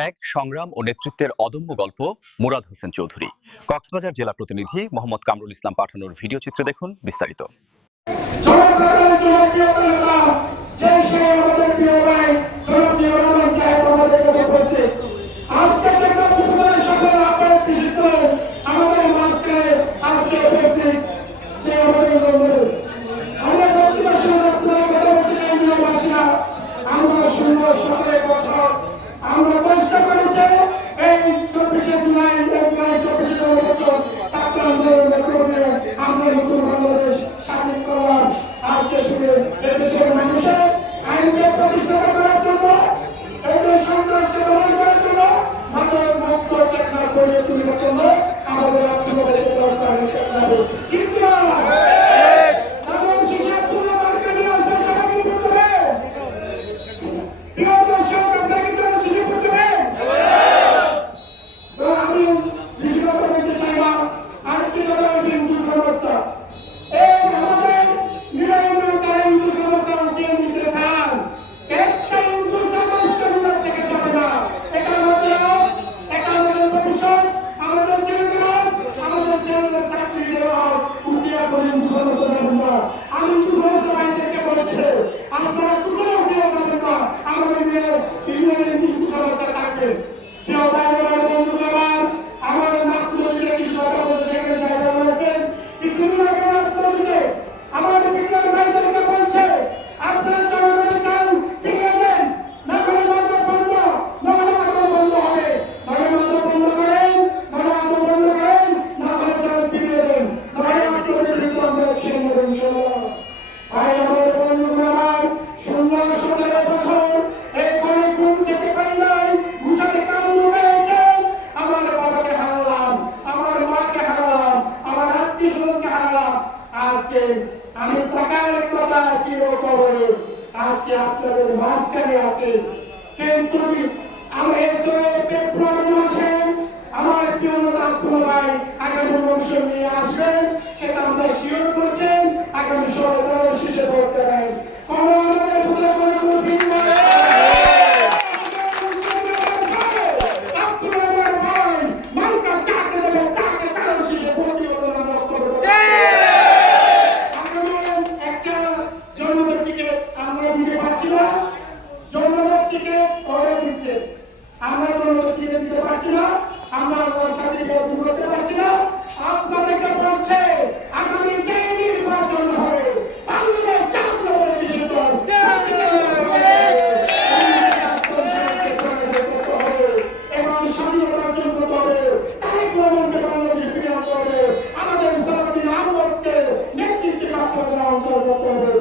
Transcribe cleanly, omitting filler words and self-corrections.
ত্যাগ, সংগ্রাম ও নেতৃত্বের অদম্য গল্প মুরাদ হোসেন চৌধুরী। কক্সবাজার জেলা প্রতিনিধি মোহাম্মদ কামরুল ইসলাম পাঠানোর ভিডিও চিত্রে দেখুন বিস্তারিত। আমরা কষ্ট করেছি এই 24শে জুলাই আমরা নতুন বাংলাদেশ স্বাধীন করলাম। আজকে শুনে এদেশের মানুষের আইনকে প্রতিষ্ঠা করার জন্য, এই সন্ত্রাসকে দমন করার জন্য, মাদক মুক্ত চেতনা গড়ে তোলার জন্য আমাদের আত্মবলিদান দরকার হবে। কিন্তু আমি টাকার কথা চিরকবরে আজকে আপনাদের মাঝখানে আছি। কিন্তু আমি ফেব্রুয়ারি মাসে আমার প্রিয় ভাই আগামী মৌসুম নিয়ে আসবেন, সেটা আমরা শিওর করছেন। আগামী 16 শেষে বলতে পারেন আমরা জনগণ কিনে দিতে পারছি না, আমরা আমার সাথে করতে পারছি না। আপনাদেরকে বলছে আগামী যে নির্বাচন হবে বাংলাদেশ জাতীয় প্রতিষ্ঠিত এবং স্বাধীনতা অর্জন করতে হবে। তারেক রহমানকে বাংলাদেশ ফিরে আসতে হবে। আমাদের সরকারি আহ্বানকে নেতৃত্বে কাজ করতে হবে।